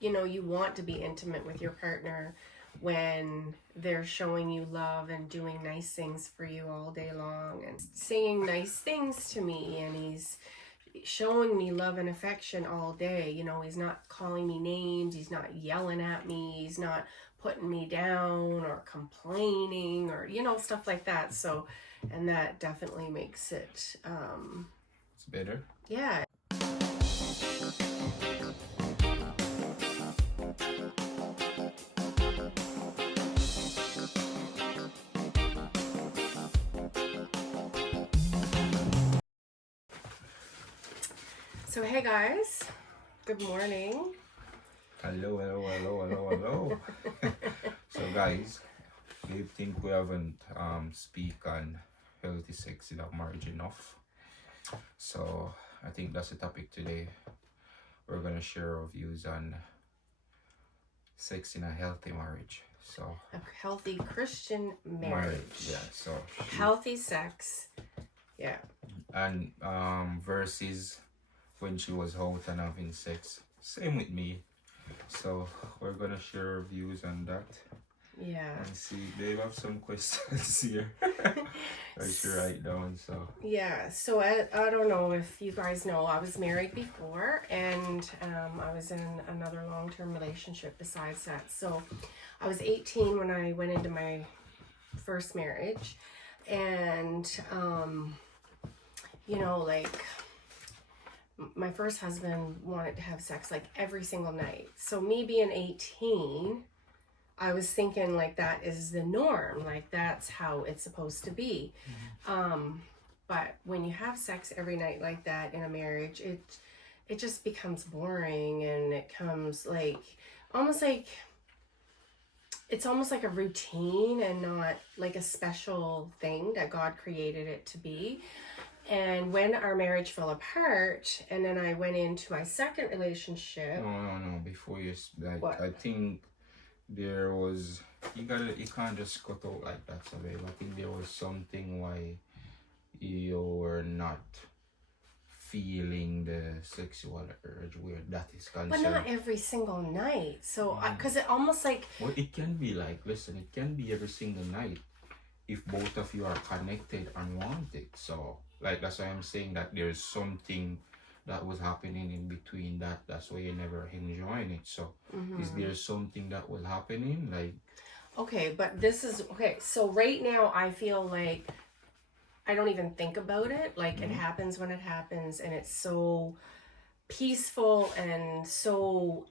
you want to be intimate with your partner when they're showing you love and doing nice things for you all day long and saying nice things to me, and he's showing me love and affection all day. He's not calling me names, he's not yelling at me, he's not putting me down or complaining or stuff like that. So, and that definitely makes it It's better. yeah. So hey guys, good morning. Hello. So guys, we think we haven't speak on healthy sex in a marriage enough. So I think that's the topic today. We're gonna share our views on sex in a healthy marriage. So A healthy Christian marriage. yeah. So Healthy sex. Yeah. and versus when she was out and having sex. Same with me. So we're gonna share our views on that. Yeah. And see, they have some questions here. I should write down. So Yeah. So I don't know if you guys know, I was married before, and I was in another long-term relationship besides that. So I was 18 when I went into my first marriage, and like my first husband wanted to have sex like every single night. So me being 18, I was thinking like that is the norm, like that's how it's supposed to be. But when you have sex every night like that in a marriage, it just becomes boring, and it comes like almost like it's almost like a routine and not like a special thing that God created it to be. And when our marriage fell apart, and then I went into my second relationship. No. Before you like, What? I think there was you can't just cut out like that, so babe. I think there was something why you were not feeling the sexual urge where that is concerned. But not every single night. So, because it almost like... Well, it can be like, listen, it can be every single night if both of you are connected and want it. So, like, that's why I'm saying that there's something that was happening in between that. That's why you're never enjoying it. So, is there something that was happening? Like... Okay, but this is... Okay, so right now I feel like I don't even think about it. Like, it happens when it happens, and it's so peaceful and so...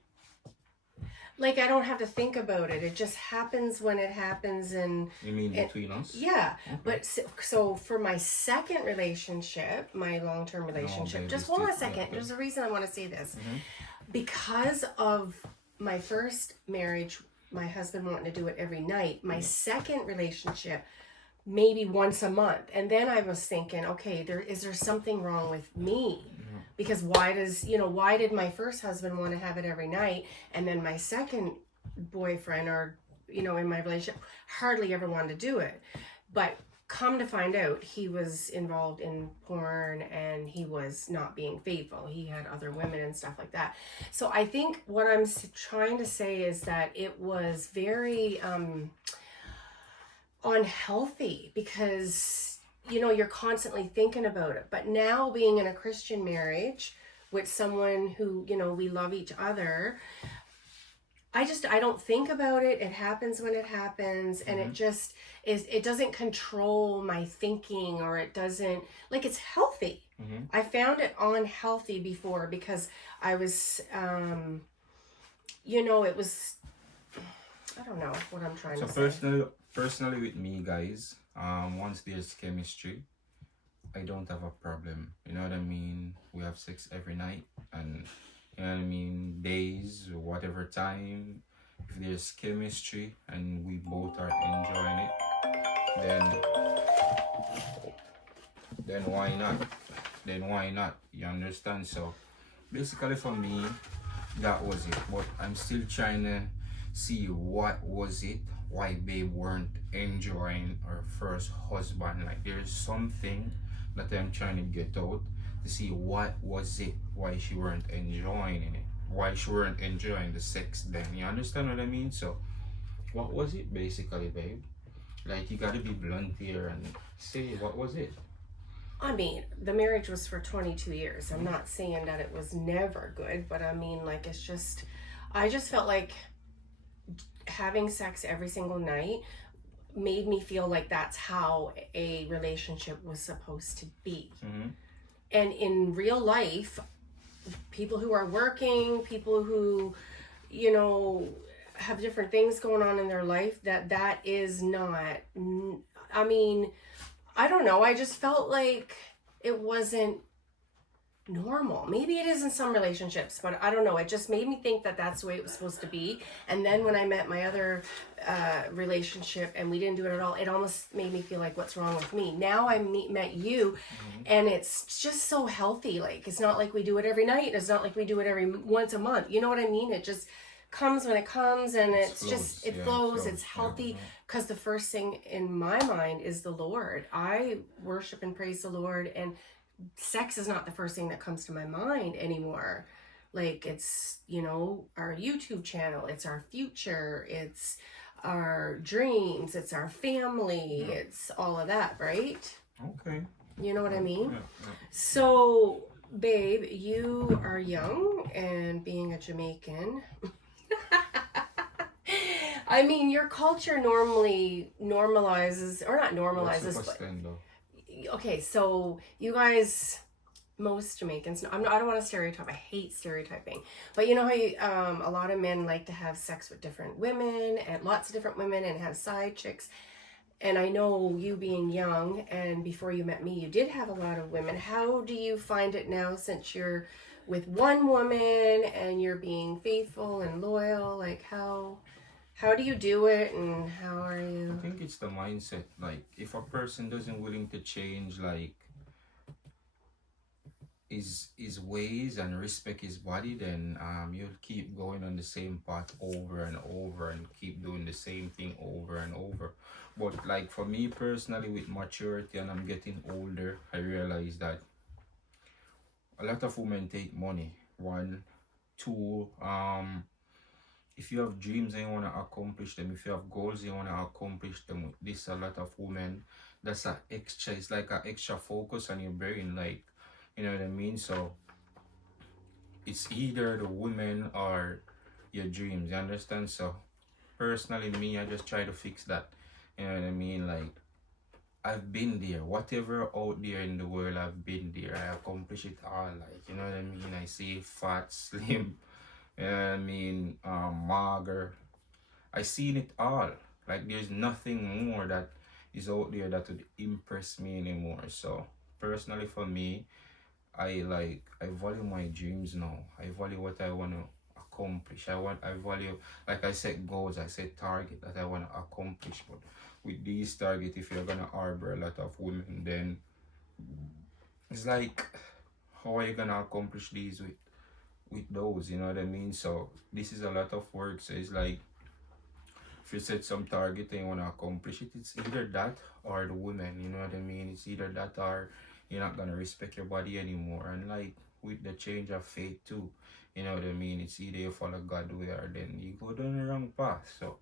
Like, I don't have to think about it. It just happens when it happens. And you mean between us? Yeah. Okay. But so for my second relationship, my long-term relationship, just hold on a second. There's a reason I want to say this. Because of my first marriage, my husband wanting to do it every night. My second relationship, maybe once a month. And then I was thinking, okay, is there something wrong with me? Because why did my first husband want to have it every night, and then my second boyfriend, or in my relationship, hardly ever wanted to do it? But come to find out, he was involved in porn, and he was not being faithful. He had other women and stuff like that. So I think what I'm trying to say is that it was very unhealthy, because you're constantly thinking about it. But now, being in a Christian marriage with someone who, we love each other, I don't think about it. It happens when it happens, and it just it doesn't control my thinking, or it doesn't, like, it's healthy. I found it unhealthy before, because I was, it was, I don't know what I'm trying to say. So personally with me, guys, once there's chemistry, I don't have a problem. You know what I mean? We have sex every night, and you know what I mean, days, whatever time. If there's chemistry and we both are enjoying it, then why not? Then why not? You understand? So basically for me, that was it. But I'm still trying to see what was it, why babe weren't enjoying her first husband. Like, there's something that I'm trying to get out to see what was it, why she weren't enjoying it. why she weren't enjoying the sex then. You understand what I mean? So what was it basically, babe? Like, you gotta be blunt here and say what was it? I mean, the marriage was for 22 years. I'm not saying that it was never good, but I mean, like, it's just, I just felt like having sex every single night made me feel like that's how a relationship was supposed to be. And in real life, people who are working, people who, you know, have different things going on in their life, that is not, I mean, I don't know, I just felt like it wasn't normal. Maybe it is in some relationships, but I don't know, it just made me think that that's the way it was supposed to be. And then when I met my other relationship and we didn't do it at all, it almost made me feel like, what's wrong with me? Now I met you, and it's just so healthy. Like, it's not like we do it every night, it's not like we do it every once a month, you know what I mean? It just comes when it comes, and it flows, it's healthy. Because the first thing in my mind is the Lord. I worship and praise the Lord, and sex is not the first thing that comes to my mind anymore. Like, it's, you know, our YouTube channel, it's our future, it's our dreams, it's our family, it's all of that, right? Okay. You know what I mean? So, babe, you are young, and being a Jamaican, I mean, your culture normally normalizes, or not normalizes, but okay, so you guys, most Jamaicans, I don't want to stereotype, I hate stereotyping, but you know how you, a lot of men like to have sex with different women, and lots of different women, and have side chicks. And I know you being young, and before you met me, you did have a lot of women. How do you find it now, since you're with one woman and you're being faithful and loyal? Like, how do you do it, and how are you? I think it's the mindset. Like, if a person doesn't willing to change, like, his ways and respect his body, then you'll keep going on the same path over and over and keep doing the same thing over and over. But like, for me personally, with maturity and I'm getting older, I realize that a lot of women take money. One, two, if you have dreams and you want to accomplish them, if you have goals you want to accomplish them, with this, a lot of women, that's an extra, it's like an extra focus on your brain, like, you know what I mean? So it's either the women or your dreams, you understand? So personally, me, I just try to fix that, you know what I mean? Like, I've been there, whatever out there in the world, I've been there, I accomplish it all, like, you know what I mean? I see fat, slim, you know what I mean, mager, I seen it all. Like, there's nothing more that is out there that would impress me anymore. So personally, for me, I value my dreams now. I value what I want to accomplish. I value, like I set goals, I set target that I want to accomplish. But with these targets, if you're gonna harbor a lot of women, then it's like, how are you gonna accomplish these with those, you know what I mean? So this is a lot of work. So it's like, if you set some target and you want to accomplish it, it's either that or the women, you know what I mean? It's either that or you're not gonna respect your body anymore. And like, with the change of faith too, you know what I mean? It's either you follow God way or then you go down the wrong path. So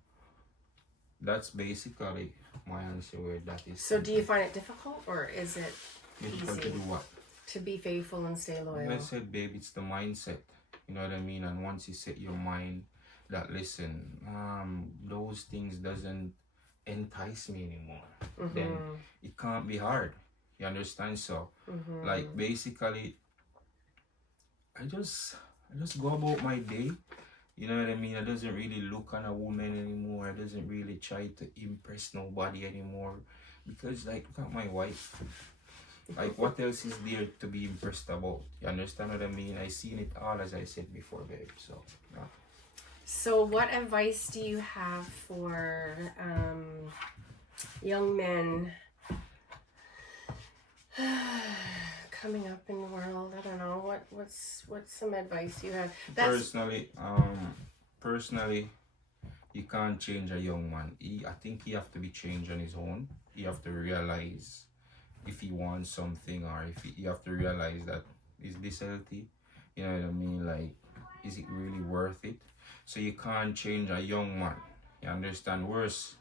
that's basically my answer where that is. So do you find it difficult, or is it difficult easy to do what? to be faithful and stay loyal? Like I said, babe, it's the mindset. You know what I mean? And once you set your mind that, listen, those things doesn't entice me anymore, then it can't be hard. You understand? So like, basically, I just go about my day. You know what I mean? I doesn't really look on a woman anymore. I doesn't really try to impress nobody anymore, because like, look at my wife. Like, what else is there to be impressed about? You understand what I mean? I seen it all, as I said before, babe. So yeah. So what advice do you have for young men coming up in the world? I don't know, what's some advice you have? Personally, you can't change a young man. I think he have to be changed on his own. He have to realize if he wants something, or if he have to realize that, is this healthy? You know what I mean? Like, is it really worth it? So you can't change a young man. You understand? Worse,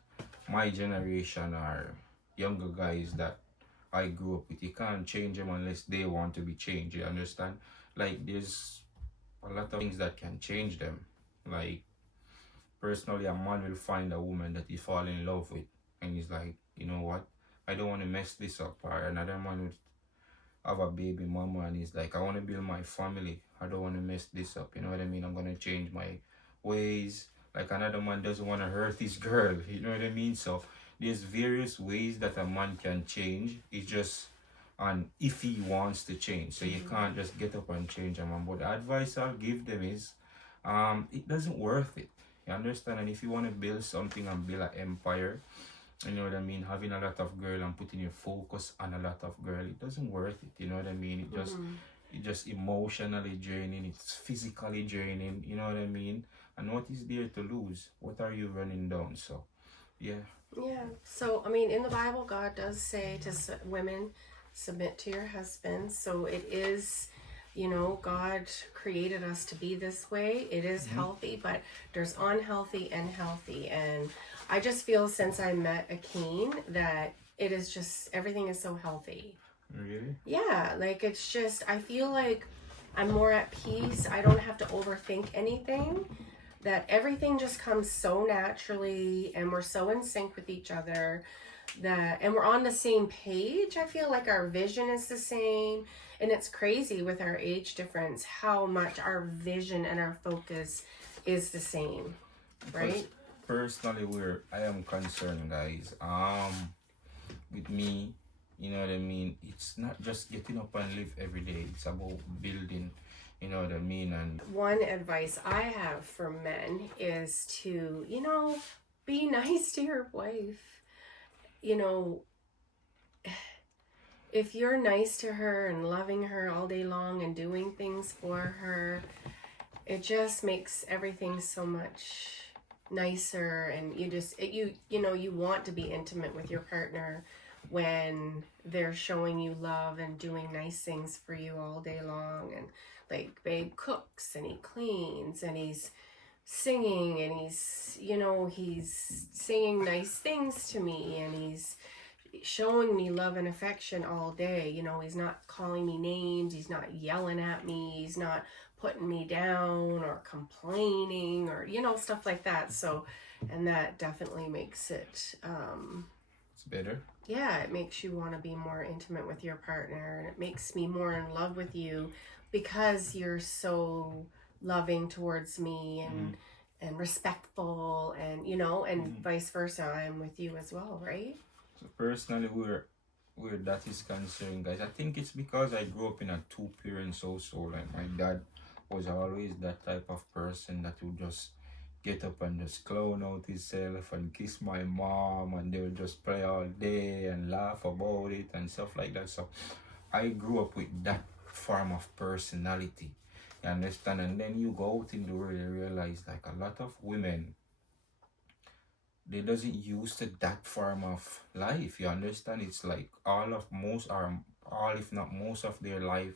my generation or younger guys that I grew up with, you can't change them unless they want to be changed. You understand? Like there's a lot of things that can change them. Like personally, a man will find a woman that he fall in love with, and he's like, you know what? I don't want to mess this up. Or another man would have a baby mama, and he's like, I want to build my family. I don't want to mess this up. You know what I mean? I'm gonna change my ways. Like another man doesn't want to hurt his girl. You know what I mean? So there's various ways that a man can change. It's just and if he wants to change. So you can't just get up and change a man. But the advice I'll give them is it doesn't worth it. You understand? And if you want to build something and build an empire, you know what I mean, having a lot of girl and putting your focus on a lot of girl, it doesn't worth it. You know what I mean? It just emotionally draining, it's physically draining, you know what I mean? And what is there to lose? What are you running down? So yeah. So I mean, in the Bible, God does say to women, submit to your husbands. So it is, you know, God created us to be this way. It is healthy, but there's unhealthy and healthy. And I just feel since I met Akeen that it is just, everything is so healthy. Really? Yeah, like it's just, I feel like I'm more at peace. I don't have to overthink anything. That everything just comes so naturally, and we're so in sync with each other, and we're on the same page. I feel like our vision is the same, and it's crazy with our age difference how much our vision and our focus is the same, right? Personally, where I am concerned, guys, with me, you know what I mean, it's not just getting up and live every day. It's about building, you know what I mean. And one advice I have for men is to, you know, be nice to your wife. You know, if you're nice to her and loving her all day long and doing things for her, it just makes everything so much nicer. And you just, you know, you want to be intimate with your partner when they're showing you love and doing nice things for you all day long. And like, babe cooks and he cleans and he's singing and he's, you know, he's saying nice things to me and he's showing me love and affection all day. You know, he's not calling me names, he's not yelling at me, he's not putting me down or complaining or, you know, stuff like that. So, and that definitely makes it it's better. Yeah, it makes you want to be more intimate with your partner, and it makes me more in love with you because you're so loving towards me and respectful, and you know, and vice versa. I'm with you as well, right? So personally, where that is concerned, guys, I think it's because I grew up in a 2-parent household, and my dad was always that type of person that would just get up and just clown out himself and kiss my mom, and they would just play all day and laugh about it and stuff like that. So I grew up with that form of personality, you understand? And then you go out in the world and realize like a lot of women, they doesn't used to that form of life, you understand? It's like all if not most of their life,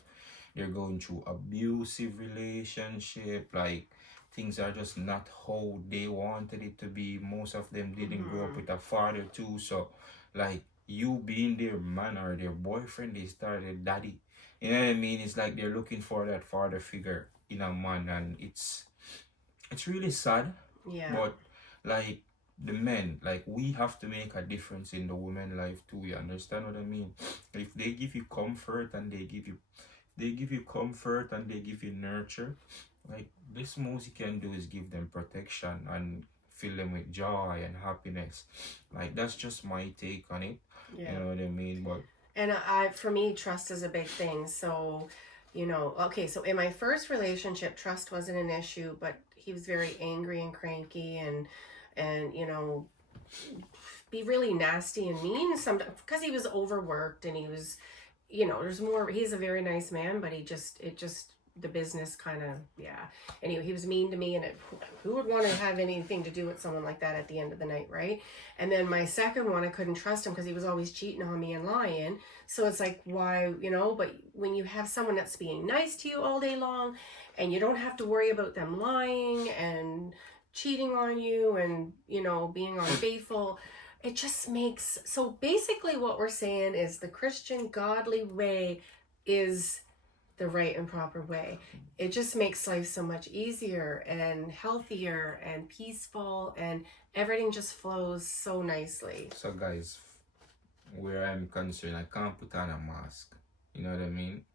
they're going through abusive relationship, like things are just not how they wanted it to be. Most of them didn't grow up with a father too. So like you being their man or their boyfriend, they started daddy. You know what I mean? It's like they're looking for that father figure in a man, and it's really sad. Yeah. But like the men, like we have to make a difference in the women life too. You understand what I mean? If they give you comfort and they give you comfort and they give you nurture, like this most you can do is give them protection and fill them with joy and happiness. Like that's just my take on it. Yeah. You know what I mean? But and for me, trust is a big thing. So, you know, okay, so in my first relationship, trust wasn't an issue, but he was very angry and cranky and you know, be really nasty and mean sometimes because he was overworked and he was, you know, he's a very nice man, but it just the business kind of, anyway, he was mean to me, and who would want to have anything to do with someone like that at the end of the night, right? And then my second one, I couldn't trust him because he was always cheating on me and lying. So it's like, why, but when you have someone that's being nice to you all day long, and you don't have to worry about them lying and cheating on you and being unfaithful, it just makes, so basically what we're saying is the Christian godly way is the right and proper way. It just makes life so much easier and healthier and peaceful, and everything just flows so nicely. So guys, where I'm concerned, I can't put on a mask. You know what I mean?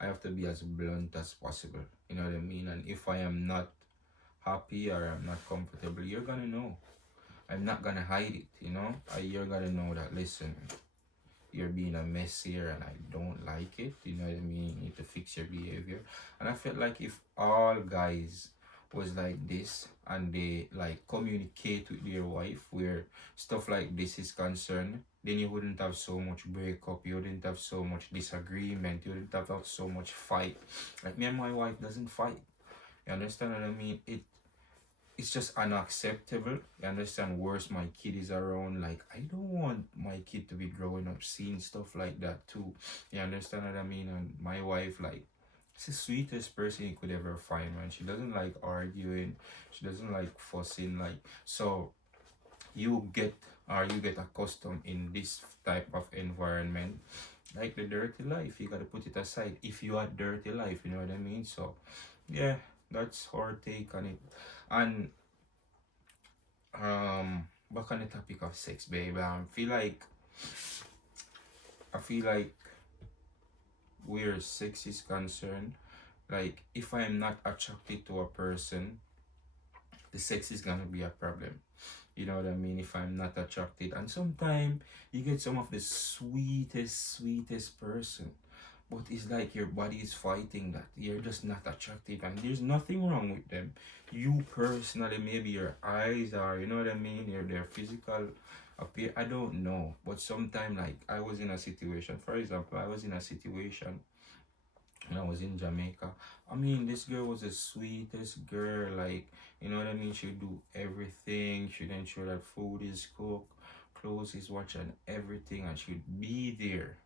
I have to be as blunt as possible. You know what I mean? And if I am not happy or I'm not comfortable, you're gonna know. I'm not gonna hide it, you're gonna know that, listen, you're being a mess here and I don't like it, you know what I mean? You need to fix your behavior. And I felt like if all guys was like this and they like communicate with their wife where stuff like this is concerned, then you wouldn't have so much breakup, you wouldn't have so much disagreement, you wouldn't have so much fight. Like me and my wife doesn't fight. You understand what I mean? It's just unacceptable. You understand? Worse, my kid is around. Like, I don't want my kid to be growing up seeing stuff like that too. You understand what I mean? And my wife, like, she's the sweetest person you could ever find, man. She doesn't like arguing. She doesn't like fussing. Like, so you get accustomed in this type of environment. Like the dirty life, you gotta put it aside. If you had dirty life, you know what I mean? So, yeah, that's our take on it. And back on the topic of sex, babe, I feel like where sex is concerned, like if I'm not attracted to a person, the sex is gonna be a problem. You know what I mean? If I'm not attracted, and sometimes you get some of the sweetest person, but it's like your body is fighting that. You're just not attractive, and there's nothing wrong with them. You personally, maybe your eyes are, you know what I mean? Their physical appear. I don't know, but sometimes, like, I was in a situation. For example, I was in a situation when I was in Jamaica. I mean, this girl was the sweetest girl. Like, you know what I mean? She'd do everything. She'd ensure that food is cooked, clothes is washed, and everything, and she'd be there.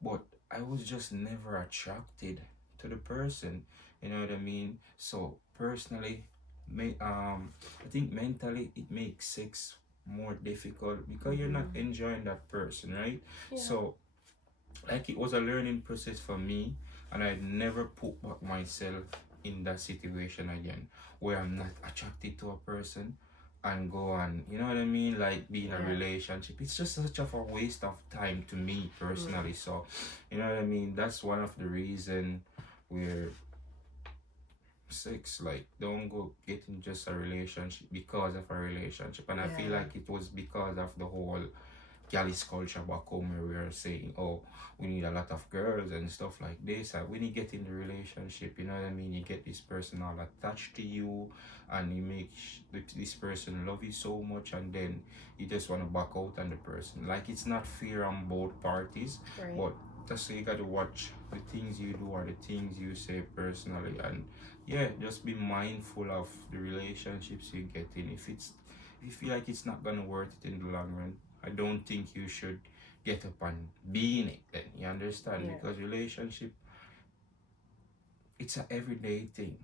But I was just never attracted to the person, you know what I mean? So personally, I think mentally it makes sex more difficult because you're not enjoying that person, right? Yeah. So like it was a learning process for me, and I'd never put back myself in that situation again where I'm not attracted to a person and go on, you know what I mean, like be in a relationship. It's just such of a waste of time to me personally. So you know what I mean, that's one of the reason where sex, like, don't go getting just a relationship because of a relationship. And I feel like it was because of the whole Galley's culture back home where we are saying, oh, we need a lot of girls and stuff like this. And when you get in the relationship, you know what I mean, you get this person all attached to you, and you make this person love you so much, and then you just want to back out on the person. Like, it's not fair on both parties, but that's why you got to watch the things you do or the things you say personally. And yeah, just be mindful of the relationships you get in. If you feel like it's not gonna worth it in the long run, I don't think you should get up and be in it then. You understand? Because relationship, it's an everyday thing.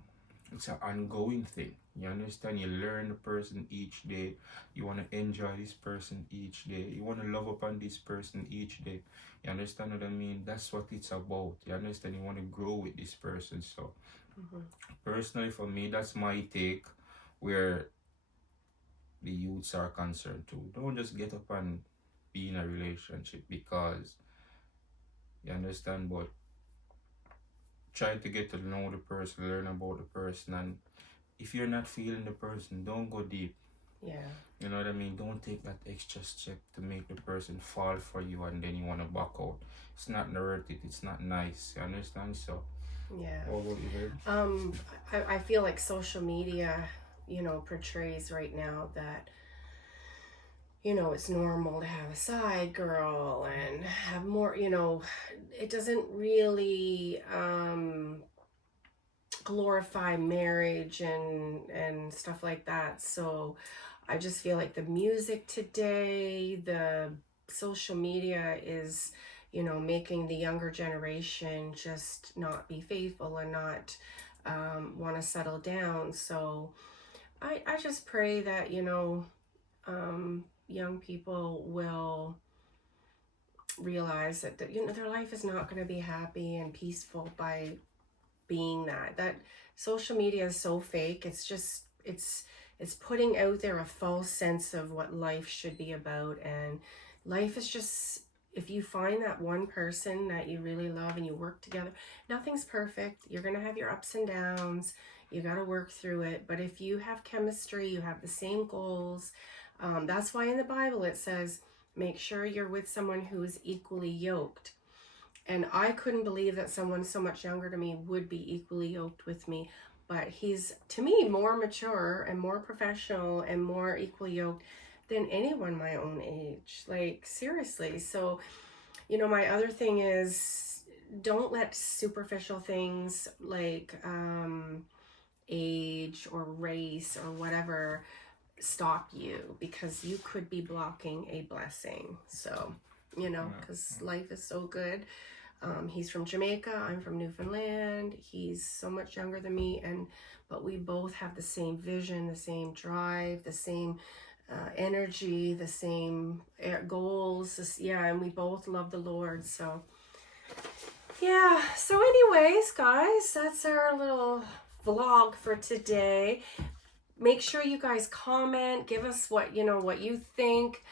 It's an ongoing thing. You understand? You learn the person each day. You want to enjoy this person each day. You want to love upon this person each day. You understand what I mean? That's what it's about. You understand? You want to grow with this person. So personally for me, that's my take where the youths are concerned too. Don't just get up and be in a relationship because, you understand, but try to get to know the person, learn about the person, and if you're not feeling the person, don't go deep. Yeah. You know what I mean? Don't take that extra step to make the person fall for you and then you want to back out. It's not worth it. It's not nice. You understand? So yeah. What about you, I feel like social media, portrays right now that, it's normal to have a side girl and have more, it doesn't really glorify marriage and stuff like that. So I just feel like the music today, the social media is, making the younger generation just not be faithful and not want to settle down. So I just pray that, young people will realize that, their life is not going to be happy and peaceful by being that social media is so fake. It's just, it's putting out there a false sense of what life should be about. And life is just, if you find that one person that you really love and you work together, nothing's perfect. You're going to have your ups and downs. You got to work through it. But if you have chemistry, you have the same goals. That's why in the Bible it says, make sure you're with someone who is equally yoked. And I couldn't believe that someone so much younger to me would be equally yoked with me. But he's, to me, more mature and more professional and more equally yoked than anyone my own age. Like, seriously. So, my other thing is, don't let superficial things like age or race or whatever stop you, because you could be blocking a blessing. So, because life is so good. He's from Jamaica, I'm from Newfoundland. He's so much younger than me, but we both have the same vision, the same drive, the same energy, the same goals. And we both love the Lord. So so anyways, guys, that's our little vlog for today. Make sure you guys comment, give us what you think.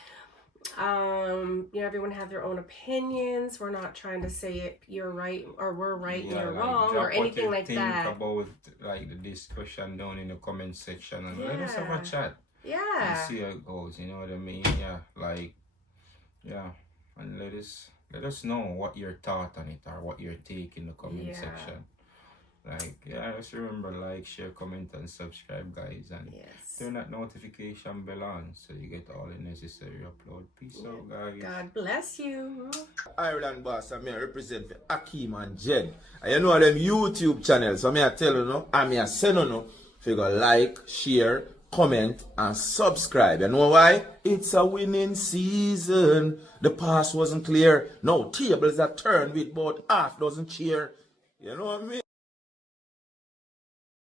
Everyone have their own opinions. We're not trying to say it, you're right or we're right and you're wrong or anything like that. Think about like the discussion down in the comment section, and let us have a chat. And see how it goes. You know what I mean? And let us know what your thought on it or what your take in the comment section. Just remember, like, share, comment, and subscribe, guys, and turn that notification bell on so you get all the necessary upload. Peace out, guys. God bless you. Ireland boss, I represent for Akeen and Jenn. And you know them YouTube channels, so I tell you no, I send you no, if you go like, share, comment, and subscribe. You know why? It's a winning season. The past wasn't clear. No, tables are turned with about half dozen cheer. You know what I mean?